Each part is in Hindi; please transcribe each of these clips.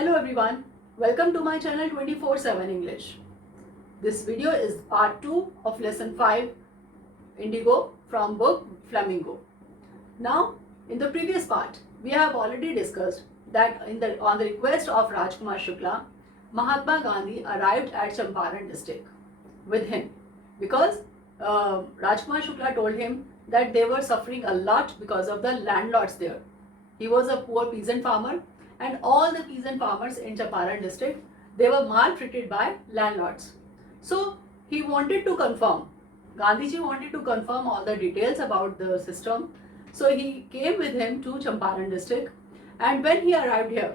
Hello everyone, welcome to my channel 24/7 English. This video is part 2 of lesson 5 Indigo from book Flamingo. Now, in the previous part, we have already discussed that on the request of Rajkumar Shukla, Mahatma Gandhi arrived at Champaran district with him because Rajkumar Shukla told him that they were suffering a lot because of the landlords there. He was a poor peasant farmer, and all the peasant farmers in Champaran district, they were maltreated by landlords. So he wanted to confirm, Gandhiji wanted to confirm all the details about the system. So he came with him to Champaran district, and when he arrived here,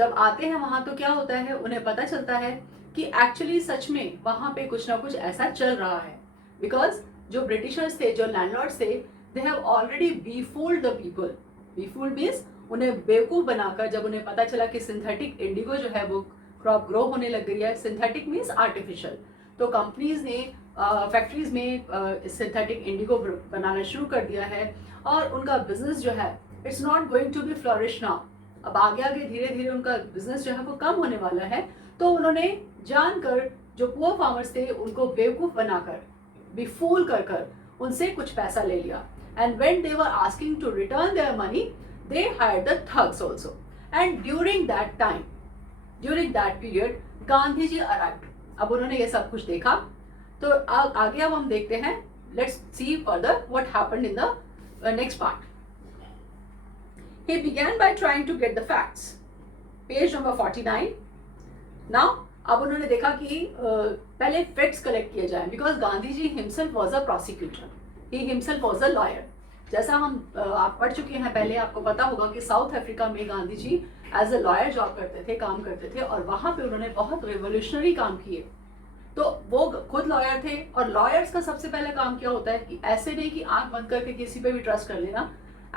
जब आते हैं वहाँ तो क्या होता है, उन्हें पता चलता है कि एक्चुअली सच में वहाँ पे कुछ ना कुछ ऐसा चल रहा है. बिकॉज जो ब्रिटिशर्स थे, जो लैंडलॉर्ड्स थे, they have already befooled the people. Befooled means उन्हें बेवकूफ़ बनाकर जब उन्हें पता चला कि सिंथेटिक इंडिगो जो है वो क्रॉप ग्रो होने लग गई है. Synthetic means artificial. तो कंपनीज ने फैक्ट्रीज में सिंथेटिक इंडिगो बनाना शुरू कर दिया है और उनका बिजनेस जो है it's not going to be flourish now. अब आगे आगे धीरे धीरे उनका बिजनेस जो है वो कम होने वाला है. तो उन्होंने जानकर जो पुअर फार्मर्स थे उनको बेवकूफ़ बनाकर, बेफूल कर कर उनसे कुछ पैसा ले लिया. And when they were asking to return their money, they hired the thugs also. And during that time, during that period, Gandhi ji arrived. अब उन्होंने ये सब कुछ देखा. तो आगे अब हम देखते हैं. Let's see further what happened in the next part. He began by trying to get the facts. Page number 49. Now, अब उन्होंने देखा कि पहले फैक्ट्स कलेक्ट किए जाएं, because Gandhi ji himself was a prosecutor, he himself was a lawyer. जैसा हम आप पढ़ चुके हैं पहले, आपको पता होगा कि साउथ अफ्रीका में Gandhi ji as a lawyer job करते थे, काम करते थे, और वहाँ पे उन्होंने बहुत रेवोल्यूशनरी काम किए. तो वो खुद लॉयर थे, और लॉयर्स का सबसे पहला काम क्या होता है कि ऐसे नहीं कि आंख बंद करके किसी पे भी ट्रस्ट कर लेना.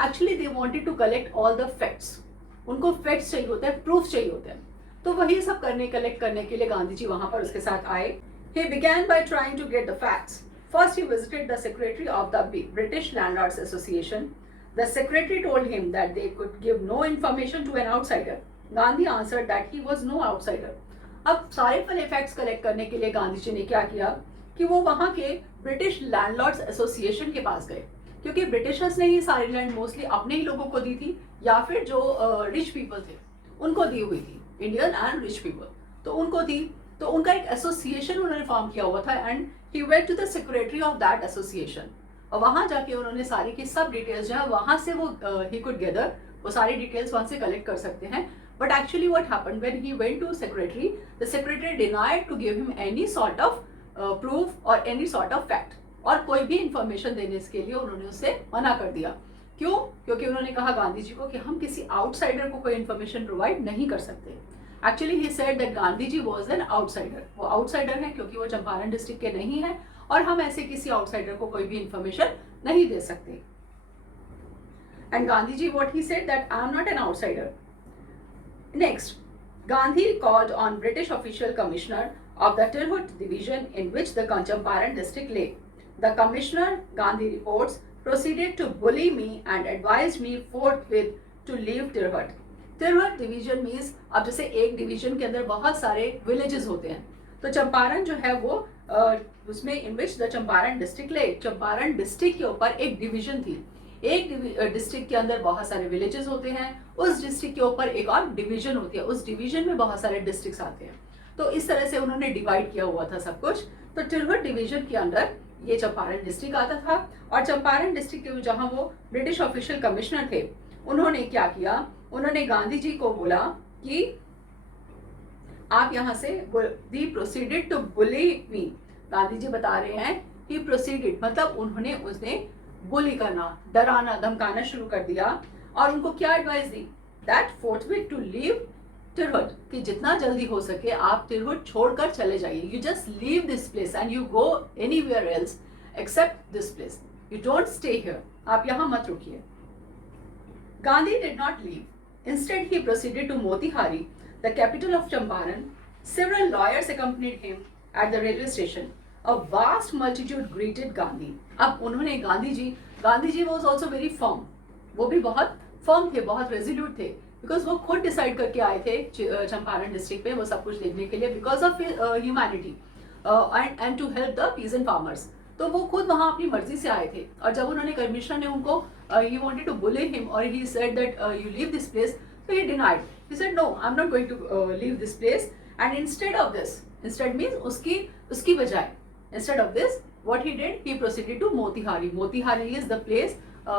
Actually they wanted to collect all the facts. उनको फैक्ट्स चाहिए होते हैं, प्रूफ चाहिए होते हैं. तो वही सब कलेक्ट करने के लिए गांधी जी वहां पर उसके साथ आए. He began by trying to get the facts. First he visited the secretary of the British landlords association. The secretary told him that they could give no information to an outsider. Gandhi answered that he was no outsider. अब सारे पहले फैक्ट्स कलेक्ट करने के लिए गांधी जी ने क्या किया कि वो वहां के ब्रिटिश लैंडलॉर्ड्स एसोसिएशन के पास गए, क्योंकि ब्रिटिशर्स ने ही सारी लैंड मोस्टली अपने ही लोगों को दी थी, या फिर जो रिच पीपल थे उनको दी हुई थी. इंडियन एंड रिच पीपल, तो उनको दी. तो उनका एक एसोसिएशन उन्होंने फॉर्म किया हुआ था, and he went to the secretary of that association. और वहाँ जाके उन्होंने सारी की सब डिटेल्स जो है वहाँ से वो ही कुड गैदर, वो सारी डिटेल्स वहाँ से कलेक्ट कर सकते हैं. But actually what happened when he went to secretary, the secretary denied to give him any sort of proof और एनी सॉर्ट ऑफ फैक्ट, और कोई भी इंफॉर्मेशन देने के लिए उन्होंने उससे मना कर दिया. क्यों? क्योंकि उन्होंने कहा गांधी जी को कि हम किसी आउटसाइडर को कोई इंफॉर्मेशन प्रोवाइड नहीं कर सकते. Actually he said that Gandhi ji was an outsider. वो आउटसाइडर है क्योंकि वो चंपारण डिस्ट्रिक्ट के नहीं है, और हम ऐसे किसी आउटसाइडर को कोई भी इंफॉर्मेशन नहीं दे सकते. And Gandhi ji what he said that I am not an outsider. Next, Gandhi called on British official commissioner of the Tirhut division in which the Champaran district lay. The commissioner, Gandhi reports, proceeded to bully me and advised me forthwith to leave Tirhut. Tirhut division means, अब जैसे एक डिवीजन के अंदर बहुत सारे विलेजेस होते हैं, तो चंपारण जो है वो उसमें in which the Champaran district lay, Champaran district के ऊपर एक डिवीजन थी. एक डिस्ट्रिक्ट के अंदर बहुत सारे विलेजेस होते हैं, उस डिस्ट्रिक्ट के ऊपर एक और डिवीजन होती है, उस डिवीजन में बहुत सारे डिस्ट्रिक्ट्स आते हैं. तो इस तरह से उन्होंने डिवाइड किया हुआ था सब कुछ. तो टिरहुट डिवीजन के अंदर ये चंपारण डिस्ट्रिक्ट आता था, और चंपारण डिस्ट्रिक्ट के जहाँ वो ब्रिटिश ऑफिशियल कमिश्नर थे, उन्होंने क्या किया, उन्होंने गांधी जी को बोला कि आप यहाँ से, दी प्रोसीडेड टू बुली मी. गांधी जी बता रहे हैं ही प्रोसीडेड, मतलब उन्होंने उसने बुली करना, डराना, धमकाना शुरू कर दिया. और उनको क्या एडवाइस दी, that forthwith to leave Tirhut, कि जितना जल्दी हो सके आप टिरहुट छोड़कर चले जाइए. You just leave this place and you go anywhere else except this place. You don't stay here, आप यहाँ मत रुकिए. Gandhi did not leave. Instead he proceeded to Motihari, the capital of Champaran. Several lawyers accompanied him at the railway station. A vast multitude greeted Gandhi. अब उन्होंने गांधी जी was also very firm. वो भी बहुत फर्म थे, बहुत रेजोल्यूट थे बिकॉज वो खुद डिसाइड करके आए थे चंपारण डिस्ट्रिक्ट में वो सब कुछ देखने के लिए, because of humanity and to help the peasant farmers. तो वो खुद वहाँ अपनी मर्जी से आए थे, और जब उन्होंने कमिश्नर ने उनको he wanted to bully him और he said that you leave this place, so he denied. He said, no, I'm not going to leave this place. And instead of this, instead means उसकी बजाय, instead of this, what he did, he proceeded to Motihari. Motihari is the place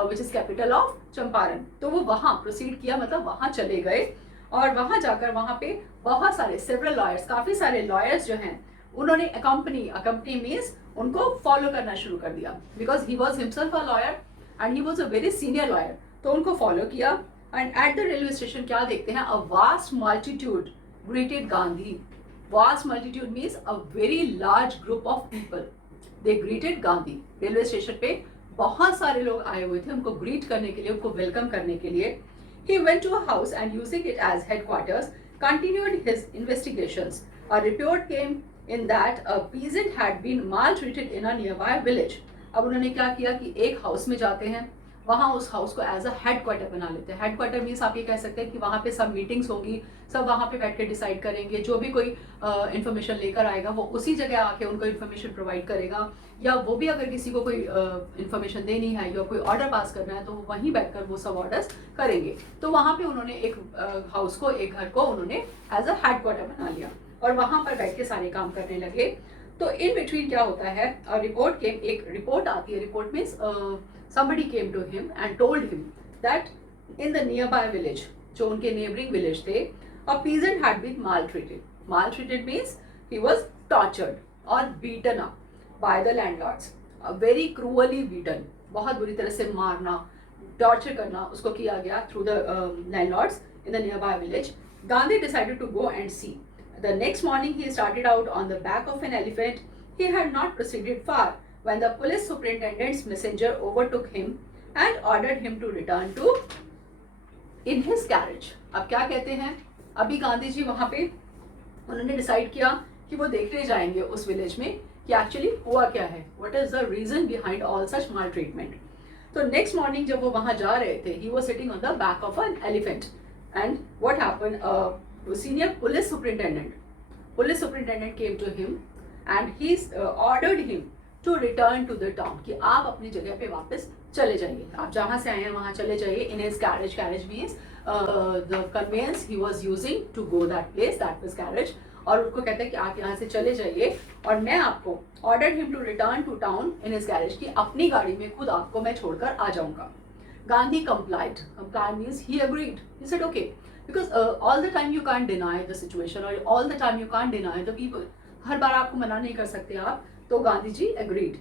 which is capital of Champaran. तो वो वहाँ proceed किया, मतलब वहाँ चले गए, और वहाँ जाकर वहाँ पे बहुत सारे several lawyers, काफ़ी सारे lawyers जो हैं, उन्होंने accompany means उनको follow करना शुरू कर दिया, because he was himself a lawyer and he was a very senior lawyer. तो उनको follow किया, and at the railway station क्या देखते हैं, a vast multitude greeted Gandhi. Vast multitude means a very large group of people. They greeted Gandhi. railway station पे बहुत सारे लोग आए हुए थे उनको greet करने के लिए, उनको welcome करने के लिए. He went to a house and using it as headquarters continued his investigations. A report came in that a peasant had been maltreated in a nearby village. अब उन्होंने क्या किया कि एक हाउस में जाते हैं, वहाँ उस हाउस को एज अ हेड क्वार्टर बना लेते हैं. हेड क्वार्टर मीन्स आप ये कह सकते हैं कि वहाँ पे सब मीटिंग्स होंगी, सब वहाँ पे बैठ के डिसाइड करेंगे, जो भी कोई इन्फॉर्मेशन लेकर आएगा वो उसी जगह आके उनको इन्फॉर्मेशन प्रोवाइड करेगा, या वो भी अगर किसी को कोई इन्फॉर्मेशन देनी है या कोई ऑर्डर पास करना है तो वहीं बैठकर वो सब ऑर्डर्स करेंगे. तो वहाँ पे उन्होंने एक हाउस को, एक घर को उन्होंने एज अ हेड क्वार्टर बना लिया और वहाँ पर बैठ के सारे काम करने लगे. तो इन बिटवीन क्या होता है, रिपोर्ट केम, एक रिपोर्ट आती है. Report means somebody came to him and told him that in the nearby village, जो उनके neighboring village थे, a peasant had been maltreated. Maltreated means he was tortured or beaten up by the landlords. Very cruelly beaten. बहुत बुरी तरह से मारना, torture करना उसको किया गया through the landlords in the nearby village. Gandhi decided to go and see. The next morning he started out on the back of an elephant. He had not proceeded far when the police superintendent's messenger overtook him and ordered him to return to in his carriage. अब क्या कहते हैं, अभी गांधी जी वहाँ पे उन्होंने डिसाइड किया कि वो देखने जाएंगे उस विलेज में कि एक्चुअली हुआ क्या है, what is the reason behind all such maltreatment. तो नेक्स्ट मॉर्निंग जब वो वहाँ जा रहे थे, he was sitting on the back of an elephant, and what happened, senior police superintendent came to him and he ordered him to return to the town, कि आप अपनी जगह पे वापस चले जाइए, आप जहाँ से आए हैं वहाँ चले जाइए. In his carriage, carriage means the conveyance he was using to go that place, that was carriage. और उनको कहते हैं कि आप यहाँ से चले जाइए और मैं आपको order him to return to town in his carriage, कि अपनी गाड़ी में खुद आपको मैं छोड़कर आ जाऊँगा. Gandhi complied. Comply means he agreed. He said okay, because all the time you can't deny the situation or all the time you can't deny the people. हर बार आपको मना नहीं कर सकते आप. तो Gandhi ji agreed.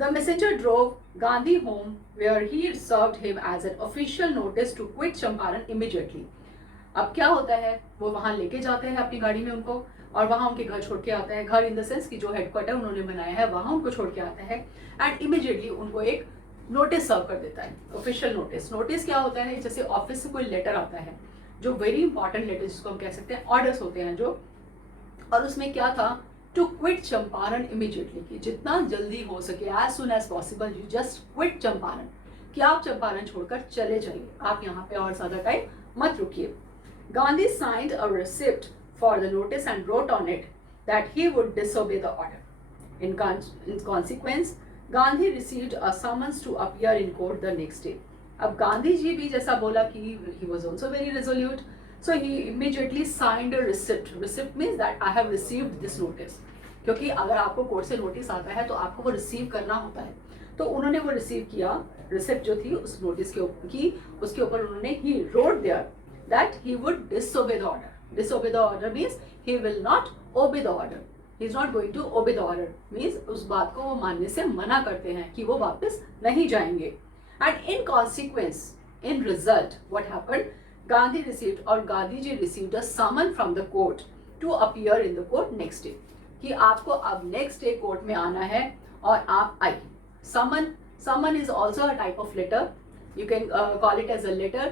The messenger drove Gandhi home where he served him as an official notice to quit Champaran immediately. अब क्या होता है, वो वहाँ लेके जाते हैं अपनी गाड़ी में उनको और वहाँ उनके घर छोड़ के आता है. घर इन द सेंस कि जो हेडक्वार्टर उन्होंने बनाया है वहाँ उनको छोड़ के आता है एंड इमीडिएटली उनको एक नोटिस सर्व कर देता है, ऑफिशियल नोटिस. नोटिस क्या होता है, जैसे ऑफिस से कोई लेटर आता है, जो वेरी इंपॉर्टेंट लेटर जिसको हम कह सकते हैं, ऑर्डर्स होते हैं जो, और उसमें क्या था, टू क्विट चंपारण इमीडिएटली, कि जितना जल्दी हो सके, as soon as possible you just quit Champaran, कि आप चंपारण छोड़कर चले जाइए, आप यहाँ पे और ज़्यादा टाइम मत रुकिए. Gandhi signed a receipt for the notice and wrote on it that he would disobey the order. In consequence Gandhi received a summons to appear in court the next day. अब गांधी जी भी जैसा बोला कि he was also very resolute, so he immediately signed a receipt. Receipt means that I have received this notice, क्योंकि अगर आपको कोर्ट से नोटिस आता है तो आपको वो रिसीव करना होता है. तो उन्होंने वो रिसीव किया, रिसिप्ट जो थी उस नोटिस के ऊपर की, उसके ऊपर उन्होंने ही wrote there that he would disobey the order. Disobey the order means he will not obey the order. He is not going to obey the order means उस बात को वो मानने से मना करते हैं कि वो वापस नहीं जाएंगे. And in consequence, in result, what happened? Gandhi received or Gandhi ji received a summon from the court to appear in the court next day, कि आपको अब next day कोर्ट में आना है और आप आइए. Summon is also a type of letter. You can call it as a letter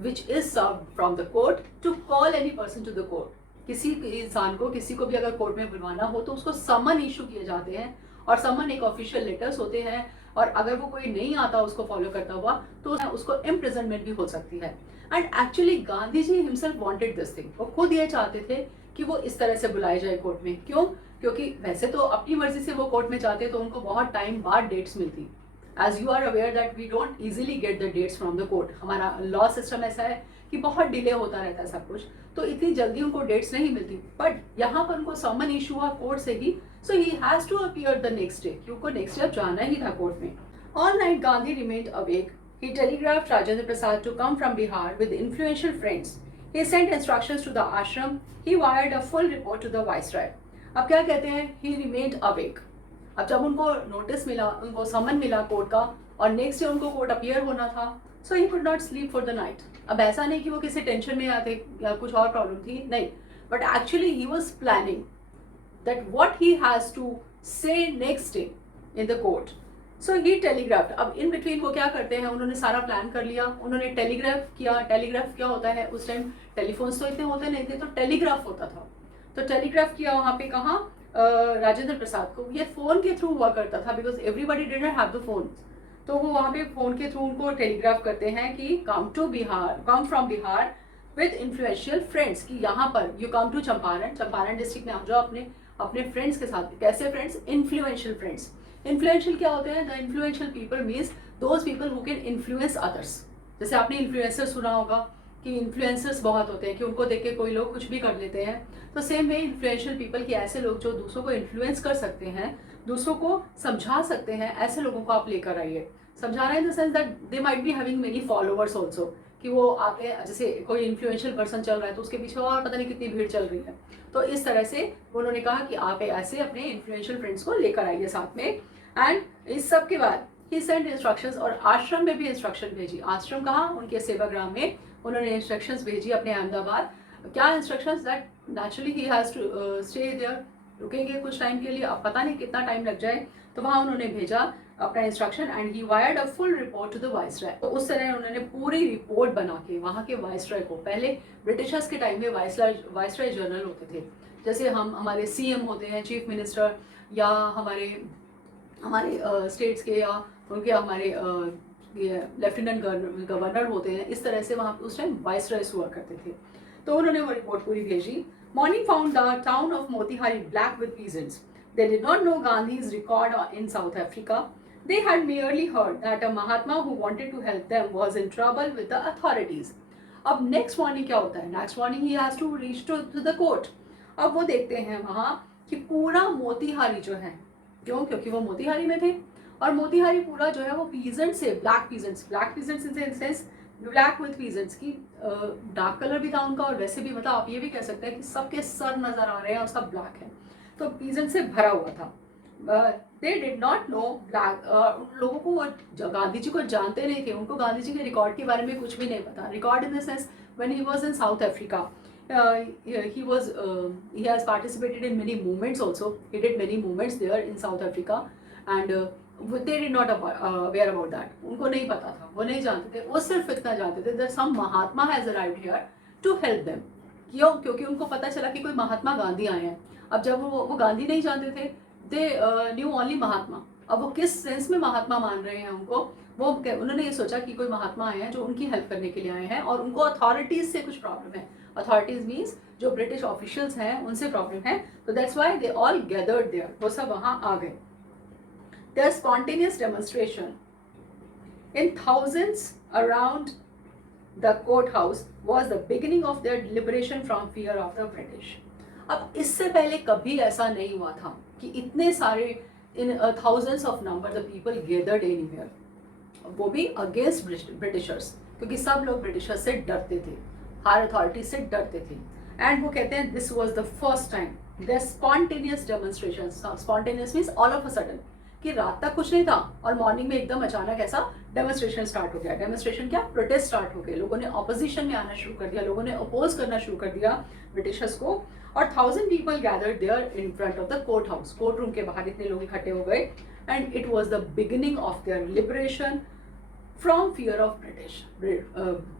which is served from the court to call any person to the court. किसी इंसान को, किसी को भी अगर कोर्ट में बुलवाना हो तो उसको समन इशू किए जाते हैं, और समन एक ऑफिशियल लेटर्स होते हैं और अगर वो कोई नहीं आता उसको फॉलो करता हुआ तो उसको इम्प्रिजनमेंट भी हो सकती है। And actually Gandhi ji himself wanted this thing, वो खुद ये चाहते थे कि वो इस तरह से बुलाए जाए कोर्ट में। क्यों? क्योंकि वैसे तो अपनी मर्जी से वो कोर्ट में जाते तो उनको बहुत टाइम बाद डेट्स मिलती। As you are aware that we don't easily get the dates from the court, हमारा लॉ सिस्टम ऐसा है कि बहुत डिले होता रहता है सब कुछ, तो इतनी जल्दी उनको डेट्स नहीं मिलती। बट यहाँ पर उनको समन इशू हुआ कोर्ट से ही, so he has to appear the next day, क्योंकि उनको नेक्स्ट डे जाना ही था कोर्ट में। All night Gandhi remained awake. He telegraphed Rajendra Prasad to come from Bihar with influential friends. He sent instructions to the ashram. He wired a full report to the viceroy. अब क्या कहते हैं? He remained awake. अब जब उनको नोटिस मिला, उनको समन मिला कोर्ट का, और नेक्स्ट डे उनको कोर्ट अपियर होना था, so he could not sleep for the night. अब ऐसा नहीं कि वो किसी टेंशन में आते या कुछ और प्रॉब्लम थी, नहीं, but actually he was planning that what he has to say next day in the court. So he telegraph. अब इन बिटवीन वो क्या करते हैं, उन्होंने सारा प्लान कर लिया, उन्होंने टेलीग्राफ किया। टेलीग्राफ क्या होता है? उस टाइम टेलीफोन्स तो इतने होते नहीं थे, तो टेलीग्राफ होता था। तो टेलीग्राफ किया वहाँ पे, कहाँ? राजेंद्र प्रसाद को। ये फोन के थ्रू हुआ करता था, because everybody did not have the phone. तो वो वहाँ पे फोन के थ्रू उनको टेलीग्राफ करते हैं कि come to Bihar, come from Bihar with influential friends, कि यहाँ पर you come to Champaran, Champaran district में आप जाओ अपने फ्रेंड्स के साथ। कैसे फ्रेंड्स? Influential friends. इन्फ्लुएंशियल क्या होते हैं? The influential people means those people who can influence others. जैसे आपने इन्फ्लुएंसर सुना होगा कि इन्फ्लुएंसर्स बहुत होते हैं कि उनको देख के कोई लोग कुछ भी कर लेते हैं, तो सेम वे इन्फ्लुएंशियल पीपल की ऐसे लोग जो दूसरों को इन्फ्लुएंस कर सकते हैं, दूसरों को समझा सकते हैं, ऐसे लोगों को आप लेकर आइए। समझा रहे हैं in the sense that they might be having many followers also, कि वो आते हैं, जैसे कोई इन्फ्लुएंशियल पर्सन चल रहा है तो उसके पीछे और पता नहीं कितनी भीड़ चल रही है। तो इस तरह से उन्होंने कहा कि आप ऐसे अपने इन्फ्लुएंशियल फ्रेंड्स को लेकर आइए साथ में। एंड इस सब के बाद ही सेंट इंस्ट्रक्शंस, और आश्रम में भी इंस्ट्रक्शन भेजी। आश्रम कहाँ? उनके सेवाग्राम में उन्होंने इंस्ट्रक्शंस भेजी अपने अहमदाबाद। क्या instructions? That naturally he has to stay there, रुकेंगे कुछ टाइम के लिए, अब पता नहीं कितना टाइम लग जाए, तो वहाँ उन्होंने भेजा अपना instruction. And he wired a full report to the viceroy. तो उस तरह उन्होंने पूरी रिपोर्ट बना के वहाँ के वाइसरॉय को, पहले ब्रिटिशर्स के टाइम में वाइसरॉय जनरल होते थे, जैसे हमारे CM होते हैं, चीफ मिनिस्टर, या हमारे स्टेट्स के, या उनके हमारे लेफ्टिनेंट गवर्नर होते हैं, इस तरह से वहाँ उस टाइम वाइसरॉयज हुआ करते थे। तो उन्होंने वो रिपोर्ट पूरी भेजी। Morning found the town of Motihari black with peasants. They did not know Gandhi's record in South Africa. They had merely heard that a Mahatma who wanted to help them was in trouble with the authorities. अब नेक्स्ट मॉर्निंग क्या होता है? Next morning he has to reach to the court. अब वो देखते हैं वहाँ कि पूरा मोतीहारी जो है, क्यों? क्योंकि वो मोतीहारी में थे, और मोतीहारी पूरा जो है वो पीजेंट से, black peasants in the sense black with peasants की, डार्क कलर भी था उनका, और वैसे भी मतलब आप ये भी कह सकते हैं कि सबके सर नजर आ रहे हैं और सब ब्लैक है, तो पीजेंट से भरा हुआ था। They did not know black, लोगों को वो गांधी जी को जानते नहीं थे, उनको गांधी जी के रिकॉर्ड के बारे में कुछ भी नहीं पता। Record in the sense when he was in south Africa, he has participated in many movements also. He did many movements there in South Africa, and they did not aware about that. उनको नहीं पता था, वो नहीं जानते थे, वो सिर्फ इतना जानते थे that some Mahatma has arrived here to help them. क्यों? क्योंकि उनको पता चला कि कोई महात्मा गांधी आए हैं। अब जब वो गांधी नहीं जानते थे, दे न्यू ओनली महात्मा। अब वो किस सेंस में महात्मा मान रहे हैं उनको, वो उन्होंने ये सोचा कि कोई महात्मा आए हैं जो उनकी हेल्प करने के लिए आए हैं, और उनको अथॉरिटीज से कुछ प्रॉब्लम है। अथॉरिटीज मीन्स जो ब्रिटिश ऑफिशियल्स हैं उनसे प्रॉब्लम है, तो that's why they all gathered there, वो सब वहाँ आ गए। There spontaneous demonstration in thousands around the court house was the beginning of their liberation from fear of the British. अब इससे पहले कभी ऐसा नहीं हुआ था कि इतने सारे इन thousands of number the people gathered anywhere, वो भी अगेंस्ट ब्रिटिशर्स, क्योंकि सब लोग ब्रिटिशर्स से डरते थे, हायर अथॉरिटी से डरते थे। एंड वो कहते हैं this was the first time the spontaneous demonstration. Spontaneous means all of a sudden, कि रात तक कुछ नहीं था और मॉर्निंग में एकदम अचानक ऐसा डेमोन्स्ट्रेशन स्टार्ट हो गया। डेमोन्स्ट्रेशन क्या? प्रोटेस्ट स्टार्ट हो गए, लोगों ने ऑपोजिशन में आना शुरू कर दिया, लोगों ने अपोज करना शुरू कर दिया ब्रिटिशर्स को। और 1000 people gathered there in front of the court house, court room के बाहर इतने लोग इकट्ठे हो गए। And it was the beginning of their liberation from fear of British.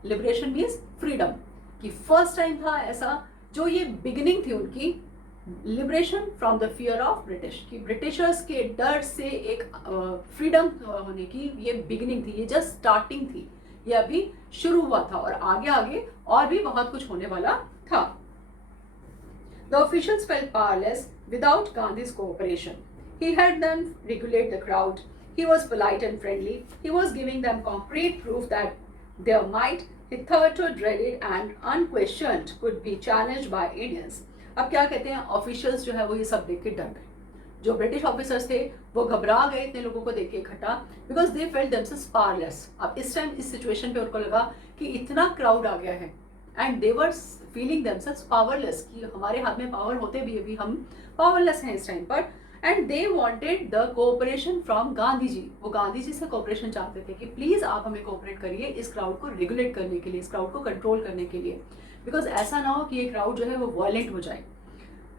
Liberation means freedom, कि फर्स्ट टाइम था ऐसा, जो ये बिगिनिंग थी उनकी liberation from the fear of British, कि ब्रिटिशर्स के डर से एक फ्रीडम होने की ये बिगिनिंग थी, ये जस्ट स्टार्टिंग थी, ये अभी शुरू हुआ था और आगे आगे और भी बहुत कुछ होने वाला था. The officials felt powerless without Gandhi's cooperation. He helped them regulate the crowd. He was polite and friendly. He was giving them concrete proof that their might, hitherto dreaded and unquestioned, could be challenged by Indians. अब क्या कहते हैं, ऑफिशियल्स जो है वो ये सब देख के डर गए. जो ब्रिटिश ऑफिसर्स थे वो घबरा गए इतने लोगों को देख के इकट्ठा, because they felt themselves powerless. अब इस टाइम इस सिचुएशन पे उनको लगा कि इतना क्राउड आ गया है and they were feeling themselves powerless, कि हमारे हाथ में पावर होते भी अभी हम पावरलेस हैं इस टाइम पर. And they wanted the cooperation from Gandhi ji. वो गांधी जी से कोऑपरेशन चाहते थे कि प्लीज आप हमें कोऑपरेट करिए इस क्राउड को रेगुलेट करने के लिए, इस क्राउड को कंट्रोल करने के लिए, बिकॉज ऐसा ना हो कि ये क्राउड जो है वो वायलेंट हो जाए.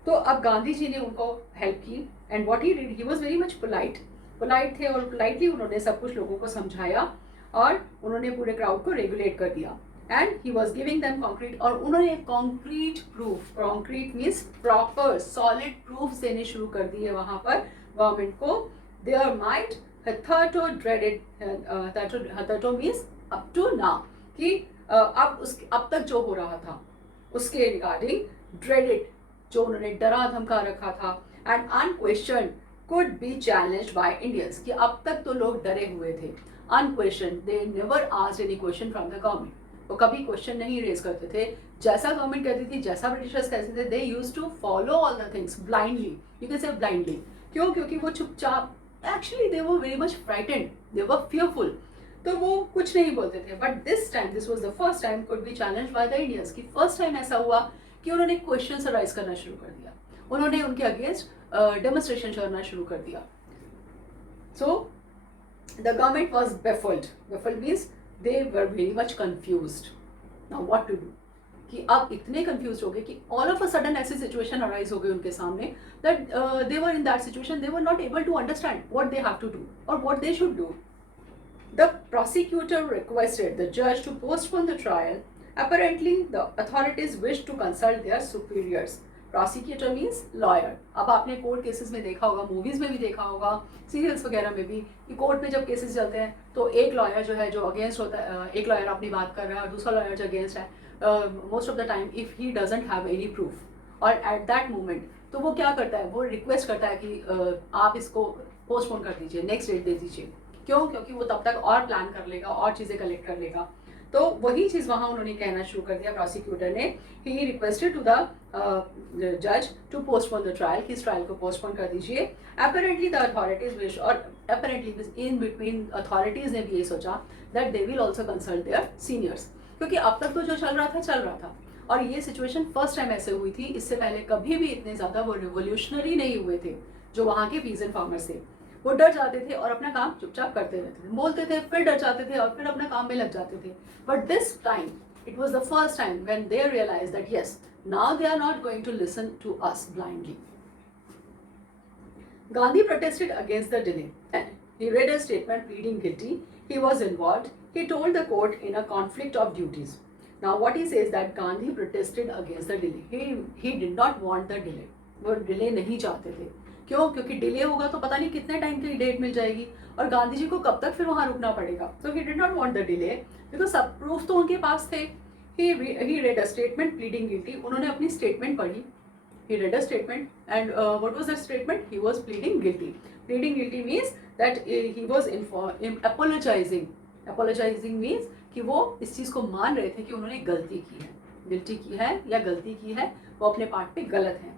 तो अब गांधी जी ने उनको हेल्प की and what he did, he was very much polite थे और पोलाइटली उन्होंने सब कुछ लोगों को समझाया और उन्होंने पूरे क्राउड को रेगुलेट कर दिया. And he was giving them concrete, और उन्होंने concrete proof, concrete means proper solid proof देने शुरू कर दिए वहां पर गवर्नमेंट को. There might hitherto dreaded, hitherto means up to now, कि अब तक जो हो रहा था उसके रिगार्डिंग ड्रेडेड, जो उन्होंने डरा धमका रखा था, and unquestioned could be challenged by Indians, कि अब तक तो लोग डरे हुए थे. Unquestioned, they never asked any question from the government. वो कभी क्वेश्चन नहीं रेज करते थे. जैसा गवर्नमेंट कहती थी, जैसा ब्रिटिशर्स कहते थे, they used to follow all the things blindly. You can say blindly. क्यों? क्योंकि वो चुपचाप, actually they were very much frightened, they were fearful, तो वो कुछ नहीं बोलते थे. But this time, this was the first time could be challenged by the Indians, कि फर्स्ट टाइम ऐसा हुआ कि उन्होंने क्वेश्चंस राइज करना शुरू कर दिया, उन्होंने उनके अगेंस्ट डेमोन्स्ट्रेशन करना शुरू कर दिया. So the government was baffled means they were very much confused. Now what to do, कि अब इतने कंफ्यूज हो गए कि ऑल ऑफ अ सडन ऐसी सिचुएशन अराइज हो गई उनके सामने that they were in that situation, they were not able to understand what they have to do और what they should do. The prosecutor requested the judge to postpone the trial. Apparently, the authorities wished to consult their superiors. Prosecutor means lawyer. अब आपने कोर्ट केसेस में देखा होगा, मूवीज में भी देखा होगा, सीरियल्स वगैरह में भी, कि कोर्ट में जब केसेस चलते हैं तो एक लॉयर जो है जो अगेंस्ट होता है, एक लॉयर अपनी बात कर रहा है और दूसरा लॉयर जो अगेंस्ट है, most of the time if he doesn't have any proof, और एट दैट मोमेंट तो वो क्या करता है, वो रिक्वेस्ट करता है कि आप इसको पोस्टपोन कर दीजिए, नेक्स्ट डेट दे दीजिए. क्यों? क्योंकि वो तब तक और प्लान कर लेगा और चीज़ें कलेक्ट कर लेगा. तो वही चीज़ वहाँ उन्होंने कहना शुरू कर दिया प्रोसिक्यूटर ने. ही रिक्वेस्टेड टू द जज टू पोस्टपोन द ट्रायल, कि इस ट्रायल को पोस्टपोन कर दीजिए. अपेरेंटली द अथॉरिटीज विश, और अपेरेंटली इन बिटवीन अथॉरिटीज ने भी ये सोचा that they will also consult their seniors, क्योंकि अब तक तो जो चल रहा था और ये सिचुएशन फर्स्ट टाइम ऐसे हुई थी. इससे पहले कभी भी इतने ज़्यादा वो रिवोल्यूशनरी नहीं हुए थे. जो वहाँ के पीजेंट फार्मर्स थे वो डर जाते थे और अपना काम चुपचाप करते रहते थे, बोलते थे, फिर डर जाते थे और फिर अपने काम में लग जाते थे. But this time it was the first time when they realize that yes, now they are not going to listen to us blindly. Gandhi protested against the delay. He read a statement pleading guilty. He was involved. He told the court in a conflict of duties. Now what he says that Gandhi protested against the delay. He did not want the delay. वो डिले नहीं चाहते थे. क्यों? क्योंकि डिले होगा तो पता नहीं कितने टाइम की डेट मिल जाएगी और गांधी जी को कब तक फिर वहाँ रुकना पड़ेगा. So he did not want the delay because सब प्रूफ तो उनके पास थे. He read a statement pleading guilty. उन्होंने अपनी स्टेटमेंट पढ़ी. He read a statement and what was that statement? He was pleading guilty. Pleading guilty means that he was apologizing. Apologizing means कि वो इस चीज़ को मान रहे थे कि उन्होंने गलती की है या गलती की है, वो अपने पार्ट पे गलत हैं.